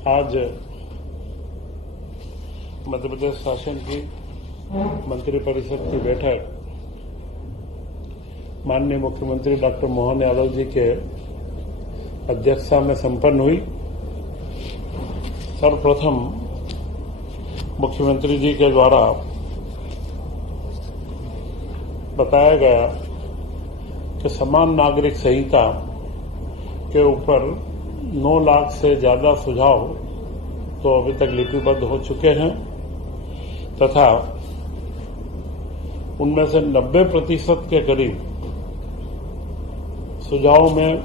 आज मध्य प्रदेश शासन की मंत्रिपरिषद की बैठक माननीय मुख्यमंत्री डॉक्टर मोहन यादव जी के अध्यक्षता में संपन्न हुई। सर्वप्रथम मुख्यमंत्री जी के द्वारा बताया गया कि समान नागरिक संहिता के ऊपर 9 लाख से ज्यादा सुझाव तो अभी तक लिपिबद्ध हो चुके हैं तथा उनमें से 90% के करीब सुझावों में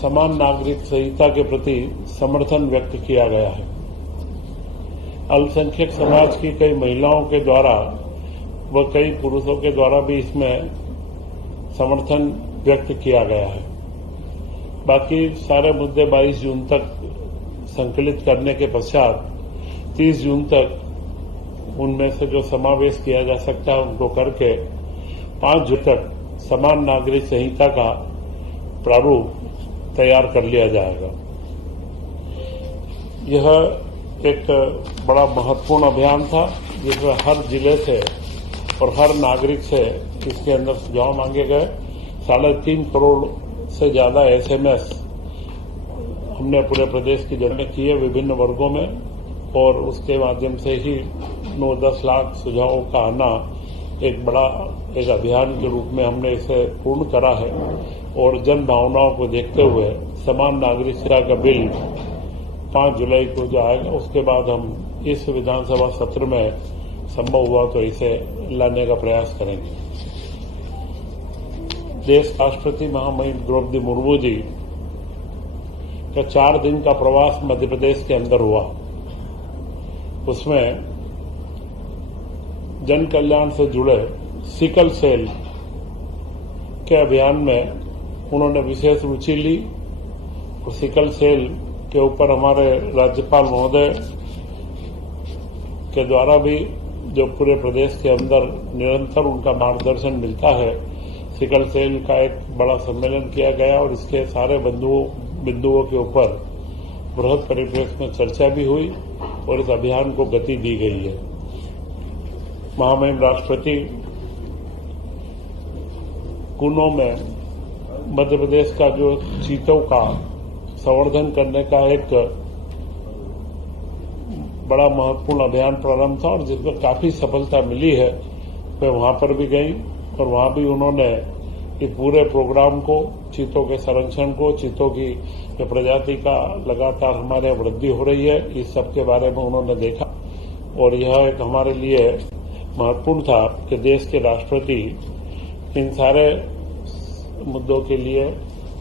समान नागरिक संहिता के प्रति समर्थन व्यक्त किया गया है। अल्पसंख्यक समाज की कई महिलाओं के द्वारा व कई पुरुषों के द्वारा भी इसमें समर्थन व्यक्त किया गया है। बाकी सारे मुद्दे 22 जून तक संकलित करने के पश्चात 30 जून तक उनमें से जो समावेश किया जा सकता है उनको करके 5 जून तक समान नागरिक संहिता का प्रारूप तैयार कर लिया जाएगा। यह एक बड़ा महत्वपूर्ण अभियान था जिसमें हर जिले से और हर नागरिक से इसके अंदर सुझाव मांगे गए। 3.5 करोड़ से ज्यादा एसएमएस हमने पूरे प्रदेश की जनता किए विभिन्न वर्गों में और उसके माध्यम से ही 9-10 लाख सुझावों का आना एक अभियान के रूप में हमने इसे पूर्ण करा है और जन भावनाओं को देखते हुए समान नागरिकता का बिल 5 जुलाई को जो आएगा उसके बाद हम इस विधानसभा सत्र में संभव हुआ तो इसे लाने का प्रयास करेंगे। देश राष्ट्रपति महामहिम द्रौपदी मुर्मू जी का 4 दिन का प्रवास मध्य प्रदेश के अंदर हुआ। उसमें जन कल्याण से जुड़े सिकल सेल के अभियान में उन्होंने विशेष रुचि ली और सिकल सेल के ऊपर हमारे राज्यपाल महोदय के द्वारा भी जो पूरे प्रदेश के अंदर निरंतर उनका मार्गदर्शन मिलता है, सिकल सेल का एक बड़ा सम्मेलन किया गया और इसके सारे बिंदुओं के ऊपर बृहद परिप्रेक्ष्य में चर्चा भी हुई और इस अभियान को गति दी गई है। महामहिम राष्ट्रपति कुनों में मध्य प्रदेश का जो चीतों का संवर्धन करने का एक बड़ा महत्वपूर्ण अभियान प्रारंभ था और जिसमें काफी सफलता मिली है। वे वहां पर भी गई और वहां भी उन्होंने इस पूरे प्रोग्राम को, चीतों के संरक्षण को, चीतों की जो प्रजाति का लगातार हमारे वृद्धि हो रही है, इस सब के बारे में उन्होंने देखा और यह एक हमारे लिए महत्वपूर्ण था कि देश के राष्ट्रपति इन सारे मुद्दों के लिए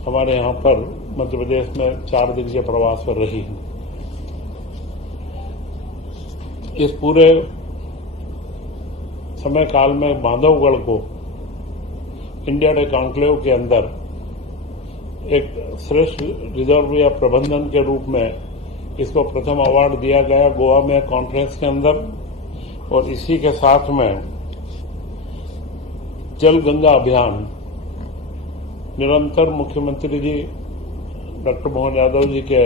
हमारे यहां पर मध्य प्रदेश में 4 दिन के प्रवास पर रही हैं। इस पूरे समय काल में बांधवगढ़ को इंडिया डे कॉन्क्लेव के अंदर एक श्रेष्ठ रिजर्व या प्रबंधन के रूप में इसको प्रथम अवार्ड दिया गया गोवा में कॉन्फ्रेंस के अंदर। और इसी के साथ में जल गंगा अभियान निरंतर मुख्यमंत्री जी डॉक्टर मोहन यादव जी के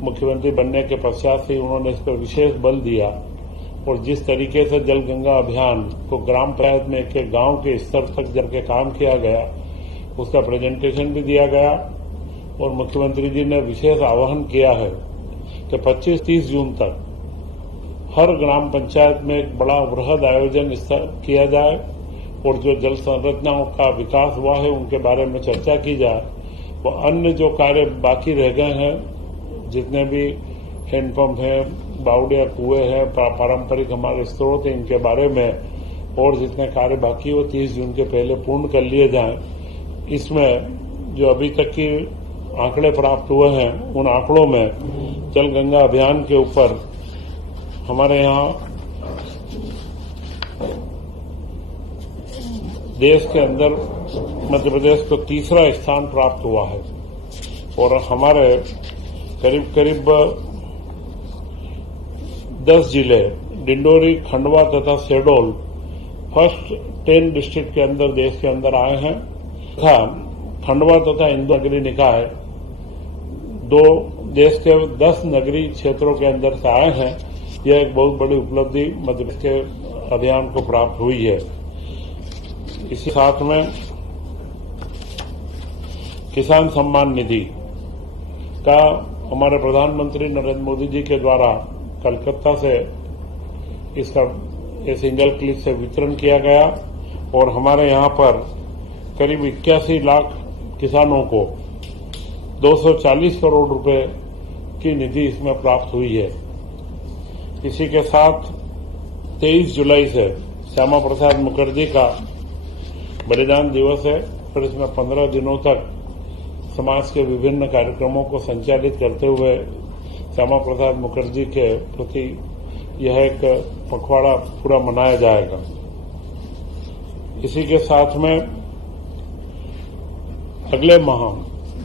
मुख्यमंत्री बनने के पश्चात ही उन्होंने इस पर विशेष बल दिया और जिस तरीके से जल गंगा अभियान को ग्राम पंचायत में एक गांव के स्तर तक जाकर काम किया गया उसका प्रेजेंटेशन भी दिया गया और मुख्यमंत्री जी ने विशेष आह्वान किया है कि 25-30 जून तक हर ग्राम पंचायत में एक बड़ा वृहद आयोजन किया जाए और जो जल संरचनाओं का विकास हुआ है उनके बारे में चर्चा की जाए। वो अन्य जो कार्य बाकी रह गए हैं, जितने भी हैंडपंप हैं, बावड़िया कुएं हैं, पारंपरिक हमारे स्रोत हैं, इनके बारे में और जितने कार्य बाकी हो 30 जून के पहले पूर्ण कर लिए जाएं। इसमें जो अभी तक की आंकड़े प्राप्त हुए हैं उन आंकड़ों में जल गंगा अभियान के ऊपर हमारे यहाँ देश के अंदर मध्य प्रदेश को 3रा स्थान प्राप्त हुआ है और हमारे करीब करीब 10 जिले डिंडोरी, खंडवा तथा शहडोल फर्स्ट 10 डिस्ट्रिक्ट के अंदर देश के अंदर आए हैं तथा खंडवा तथा इंदौर नगरी निकाय 2 देश के 10 नगरीय क्षेत्रों के अंदर से आए हैं, यह एक बहुत बड़ी उपलब्धि मध्य प्रदेश के अभियान को प्राप्त हुई है। इसी साथ में किसान सम्मान निधि का हमारे प्रधानमंत्री नरेंद्र मोदी जी के द्वारा कलकत्ता से इसका सिंगल क्लिक से वितरण किया गया और हमारे यहां पर करीब 81 लाख किसानों को 240 करोड़ रुपए की निधि इसमें प्राप्त हुई है। इसी के साथ 23 जुलाई से श्यामा प्रसाद मुखर्जी का बलिदान दिवस है और इसमें 15 दिनों तक समाज के विभिन्न कार्यक्रमों को संचालित करते हुए श्यामा प्रसाद मुखर्जी के प्रति यह एक पखवाड़ा पूरा मनाया जाएगा। इसी के साथ में अगले माह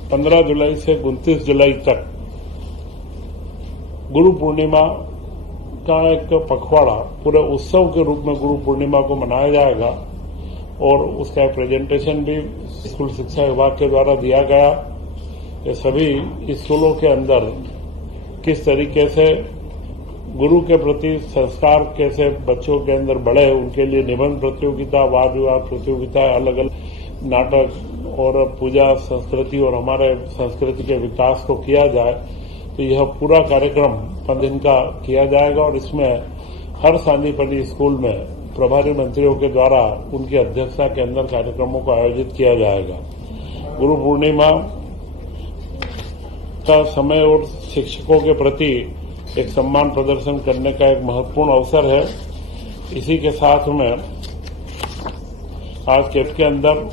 15 जुलाई से 29 जुलाई तक गुरु पूर्णिमा का एक पखवाड़ा पूरे उत्सव के रूप में गुरु पूर्णिमा को मनाया जाएगा और उसका प्रेजेंटेशन भी स्कूल शिक्षा विभाग के द्वारा दिया गया। ये सभी स्कूलों के अंदर किस तरीके से गुरु के प्रति संस्कार कैसे बच्चों के अंदर बढ़े, उनके लिए निबंध प्रतियोगिता, वाद विवाद प्रतियोगिता, अलग अलग नाटक और पूजा संस्कृति और हमारे संस्कृति के विकास को किया जाए, तो यह पूरा कार्यक्रम 5 दिन का किया जाएगा और इसमें हर सांदीपल्ली स्कूल में प्रभारी मंत्रियों के द्वारा उनकी अध्यक्षता के अंदर कार्यक्रमों को आयोजित किया जाएगा। गुरु पूर्णिमा का समय और शिक्षकों के प्रति एक सम्मान प्रदर्शन करने का एक महत्वपूर्ण अवसर है। इसी के साथ में आज के अंदर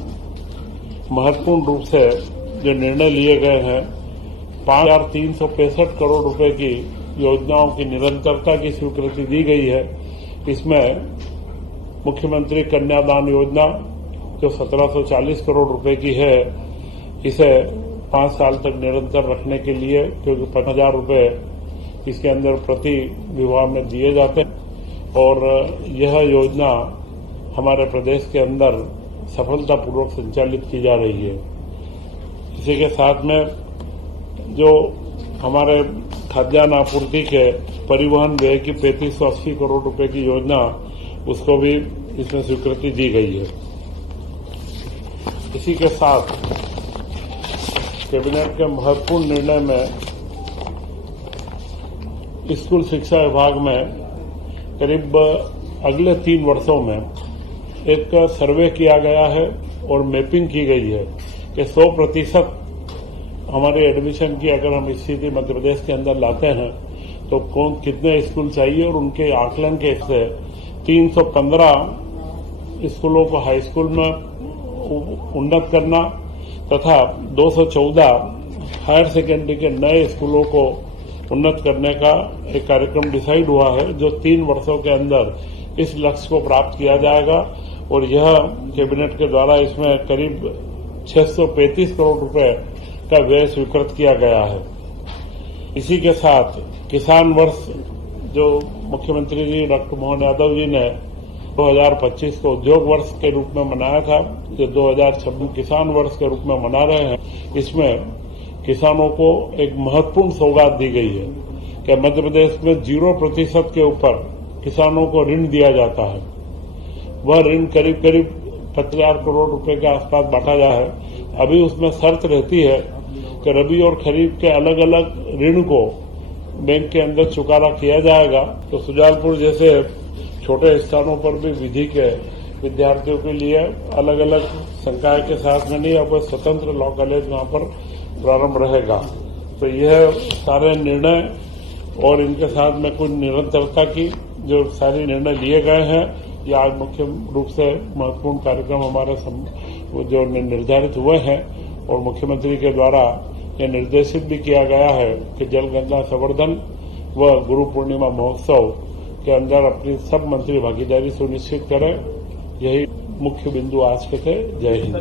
महत्वपूर्ण रूप से जो निर्णय लिए गए हैं, 5,365 करोड़ रुपए की योजनाओं की निरंतरता की स्वीकृति दी गई है। इसमें मुख्यमंत्री कन्यादान योजना जो 1740 करोड़ रुपए की है, इसे 5 साल तक निरंतर रखने के लिए, क्योंकि 5,000 रुपए इसके अंदर प्रति विवाह में दिए जाते हैं और यह योजना हमारे प्रदेश के अंदर सफलतापूर्वक संचालित की जा रही है। इसी के साथ में जो हमारे खाद्यान्न आपूर्ति के परिवहन व्यय की 3580 करोड़ रुपए की योजना, उसको भी इसमें स्वीकृति दी गई है। इसी के साथ कैबिनेट के महत्वपूर्ण निर्णय में स्कूल शिक्षा विभाग में करीब अगले 3 वर्षों में एक सर्वे किया गया है और मैपिंग की गई है कि 100% हमारे एडमिशन की अगर हम स्थिति मध्य प्रदेश के अंदर लाते हैं तो कौन कितने स्कूल चाहिए और उनके आकलन के से 315 स्कूलों को हाई स्कूल में उन्नत करना तथा 214 हायर सेकेंडरी के नए स्कूलों को उन्नत करने का एक कार्यक्रम डिसाइड हुआ है, जो 3 वर्षों के अंदर इस लक्ष्य को प्राप्त किया जाएगा और यह कैबिनेट के द्वारा इसमें करीब 635 करोड़ रुपए का व्यय स्वीकृत किया गया है। इसी के साथ किसान वर्ष जो मुख्यमंत्री जी डॉक्टर मोहन यादव जी ने 2025 को उद्योग वर्ष के रूप में मनाया था, जो 2026 किसान वर्ष के रूप में मना रहे हैं, इसमें किसानों को एक महत्वपूर्ण सौगात दी गई है कि मध्य प्रदेश में 0% के ऊपर किसानों को ऋण दिया जाता है। वह ऋण करीब 50,000 करोड़ रुपए के आसपास बांटा जा है। अभी उसमें शर्त रहती है कि रबी और खरीफ के अलग अलग ऋण को बैंक के अंदर चुकाना किया जाएगा। तो सुजालपुर जैसे छोटे स्थानों पर भी विधि के विद्यार्थियों के लिए अलग अलग संकाय के साथ में नहीं, अब स्वतंत्र लॉ कॉलेज वहां पर प्रारंभ रहेगा। तो यह सारे निर्णय और इनके साथ में कुछ निरंतरता की जो सारे निर्णय लिए गए हैं, ये आज मुख्य रूप से महत्वपूर्ण कार्यक्रम हमारे जो निर्धारित हुए हैं और मुख्यमंत्री के द्वारा यह निर्देशित भी किया गया है कि जल गंगा संवर्धन व गुरु पूर्णिमा महोत्सव के अंदर अपनी सब मंत्री भागीदारी सुनिश्चित करें। यही मुख्य बिंदु आज के थे। जय हिंद।